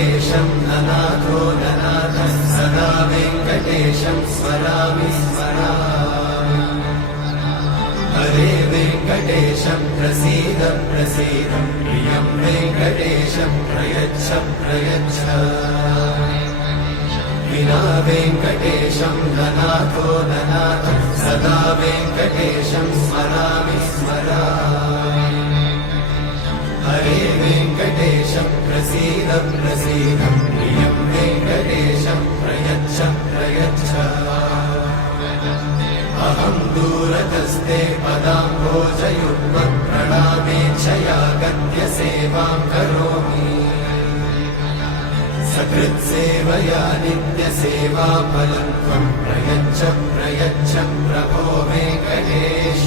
वेङ्कटेशं ननाथो ननाथः सदा वेङ्कटेशं स्मरामि स्मरामि। हरे वेङ्कटेशं प्रसीद प्रसीद प्रियं वेङ्कटेशं प्रयच्छ प्रयच्छ। विना वेङ्कटेशं ननाथो ननाथः सदा वेङ्कटेशं स्मरामि स्मरामि। हरे वेङ्कटेशं प्रसीद प्रसीद प्रियं वेङ्कटेशं प्रयच्छ प्रयच्छ। अहं दूरतस्ते पदाम्भोजयुग्मं प्रणामेच्छया गत्य सेवां करोमि। सकृत्सेवया नित्यसेवाफलं त्वं प्रयच्छ प्रयच्छ प्रभो वेङ्कटेश।